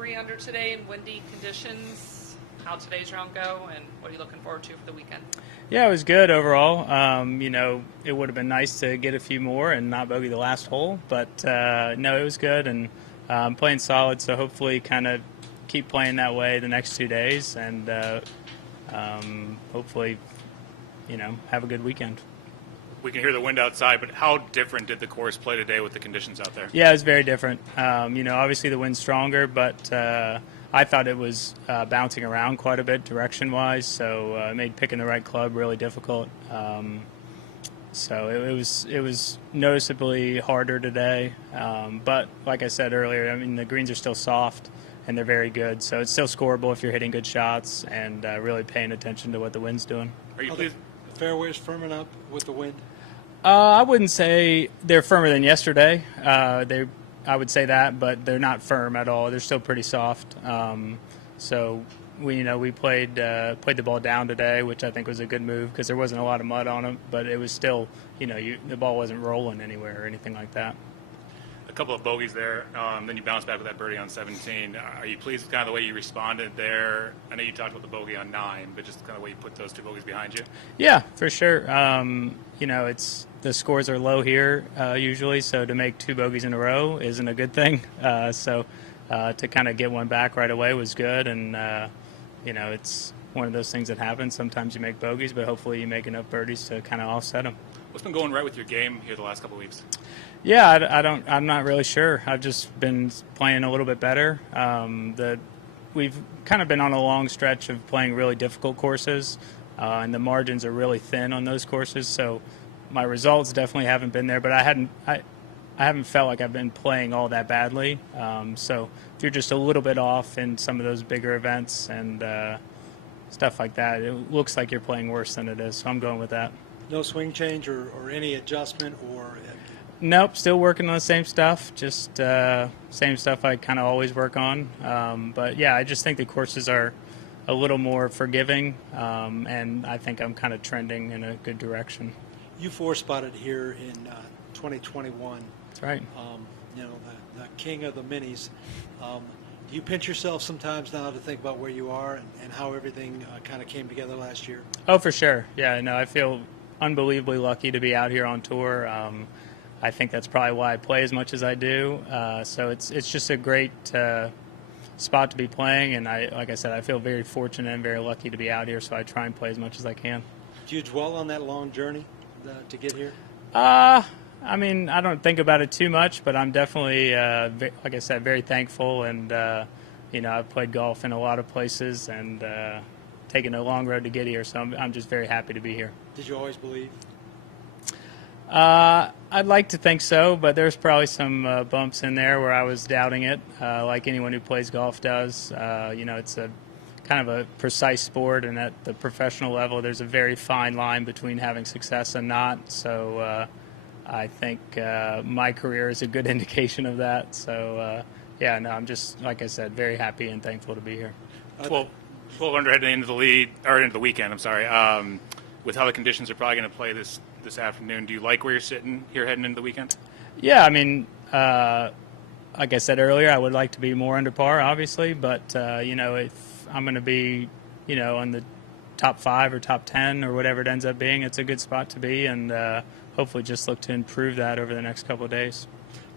3 under today in windy conditions. How'd today's round go, and what are you looking forward to for the weekend? Yeah, it was good overall. You know, it would have been nice to get a few more and not bogey the last hole, but no, it was good, and I'm playing solid, so hopefully kind of keep playing that way the next 2 days, and hopefully, you know, have a good weekend. We can hear the wind outside, but how different did the course play today with the conditions out there? Yeah, it was very different. You know, obviously the wind's stronger, but I thought it was bouncing around quite a bit direction-wise, so it made picking the right club really difficult. So it was noticeably harder today. But like I said earlier, I mean, the greens are still soft, and they're very good. So it's still scoreable if you're hitting good shots and really paying attention to what the wind's doing. Are you pleased? The fairways firming up with the wind? I wouldn't say they're firmer than yesterday. I would say that, but they're not firm at all. They're still pretty soft. So we played the ball down today, which I think was a good move because there wasn't a lot of mud on them, but it was still, the ball wasn't rolling anywhere or anything like that. A couple of bogeys there, then you bounced back with that birdie on 17. Are you pleased with kind of the way you responded there? I know you talked about the bogey on 9, but just kind of the way you put those 2 bogeys behind you. Yeah, for sure. The scores are low here usually, so to make 2 bogeys in a row isn't a good thing. So to kind of get one back right away was good, and it's one of those things that happens. Sometimes you make bogeys, but hopefully you make enough birdies to kind of offset them. What's been going right with your game here the last couple of weeks? Yeah, I'm not really sure. I've just been playing a little bit better. We've kind of been on a long stretch of playing really difficult courses, and the margins are really thin on those courses. So my results definitely haven't been there, but I haven't felt like I've been playing all that badly. So if you're just a little bit off in some of those bigger events and stuff like that, it looks like you're playing worse than it is. So I'm going with that. No swing change or any adjustment or? Nope, still working on the same stuff, just same stuff I kind of always work on. But, yeah, I just think the courses are a little more forgiving, and I think I'm kind of trending in a good direction. You 4-spotted here in 2021. That's right. The king of the minis. Do you pinch yourself sometimes now to think about where you are and how everything kind of came together last year? Oh, for sure. Yeah, no, I feel unbelievably lucky to be out here on tour. I think that's probably why I play as much as I do. So it's just a great spot to be playing, and like I said, I feel very fortunate and very lucky to be out here, so I try and play as much as I can. Do you dwell on that long journey to get here? I mean, I don't think about it too much, but I'm definitely, like I said, very thankful, and I've played golf in a lot of places and taken a long road to get here, so I'm just very happy to be here. Did you always believe? I'd like to think so, but there's probably some bumps in there where I was doubting it, like anyone who plays golf does. It's a kind of a precise sport, and at the professional level, there's a very fine line between having success and not. So I think my career is a good indication of that. So, I'm just, like I said, very happy and thankful to be here. 12 under heading into the weekend. I'm sorry. With how the conditions are probably going to play this afternoon, do you like where you're sitting here heading into the weekend? Yeah, I mean, like I said earlier, I would like to be more under par, obviously, but if I'm going to be, on the top 5 or top 10 or whatever it ends up being, it's a good spot to be, and hopefully just look to improve that over the next couple of days.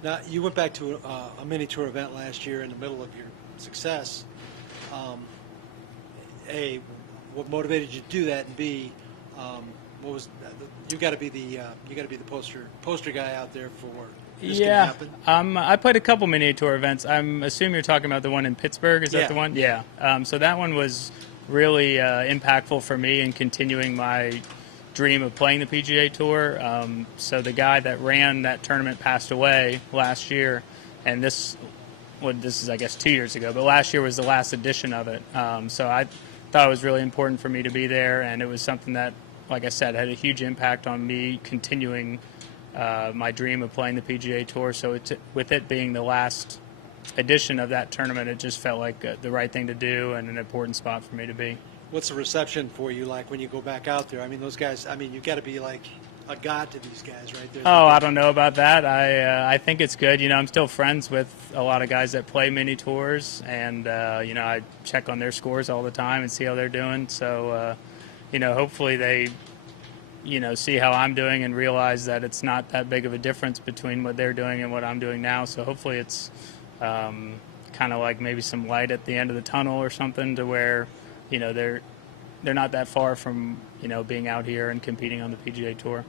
Now, you went back to a mini tour event last year in the middle of your success. A, what motivated you to do that, and B, what was you got to be the poster guy out there for this can happen? I played a couple mini tour events. I'm assuming you're talking about the one in Pittsburgh. Is that the one? Yeah. So that one was really impactful for me in continuing my dream of playing the PGA Tour. So the guy that ran that tournament passed away last year, and this is I guess 2 years ago, but last year was the last edition of it. So I thought it was really important for me to be there, and it was something that, like I said, had a huge impact on me continuing my dream of playing the PGA Tour. So with it being the last edition of that tournament, it just felt like the right thing to do and an important spot for me to be. What's the reception for you like when you go back out there? I mean, those guys, you've got to be like a god to these guys, right? Oh, I don't know about that. I think it's good. You know, I'm still friends with a lot of guys that play mini tours, and you know, I check on their scores all the time and see how they're doing. So, you know, hopefully they, you know, see how I'm doing and realize that it's not that big of a difference between what they're doing and what I'm doing now. So hopefully it's kind of like maybe some light at the end of the tunnel or something, to where, you know, they're not that far from, you know, being out here and competing on the PGA Tour.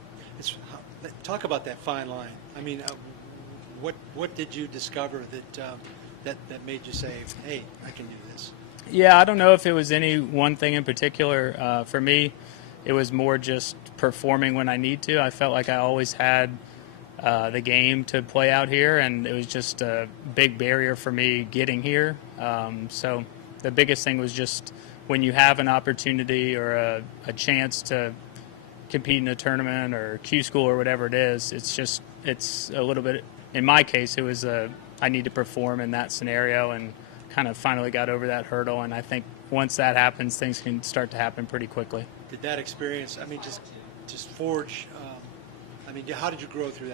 Talk about that fine line. I mean, what did you discover that made you say, hey, I can do this? Yeah, I don't know if it was any one thing in particular. For me, it was more just performing when I need to. I felt like I always had the game to play out here, and it was just a big barrier for me getting here. So the biggest thing was just when you have an opportunity or a chance to compete in a tournament or Q school or whatever it is, it's a little bit, in my case, it was I need to perform in that scenario, and kind of finally got over that hurdle. And I think once that happens, things can start to happen pretty quickly. Did that experience, I mean, just forge, I mean, how did you grow through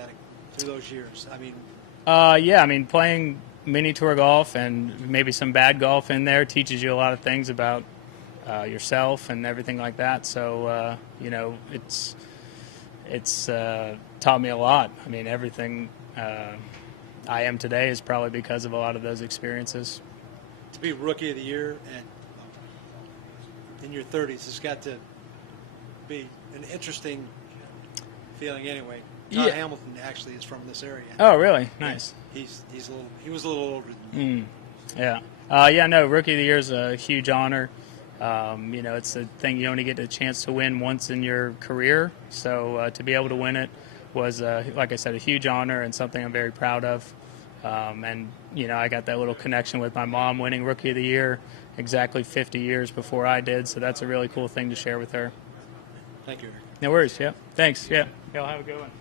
those years? I mean, yeah, I mean, playing mini tour golf and maybe some bad golf in there teaches you a lot of things about yourself and everything like that. So, you know, it's taught me a lot. I mean, everything I am today is probably because of a lot of those experiences. To be Rookie of the Year and in your 30s, it's got to be an interesting feeling anyway. Todd Hamilton actually is from this area. Oh, really? Nice. He was a little older than you. Yeah. Yeah, no, Rookie of the Year is a huge honor. You know, it's a thing you only get a chance to win once in your career. So to be able to win it was, like I said, a huge honor and something I'm very proud of. And, you know, I got that little connection with my mom winning Rookie of the Year exactly 50 years before I did. So that's a really cool thing to share with her. Thank you, Eric. No worries. Yeah. Thanks. Yeah. Y'all have a good one.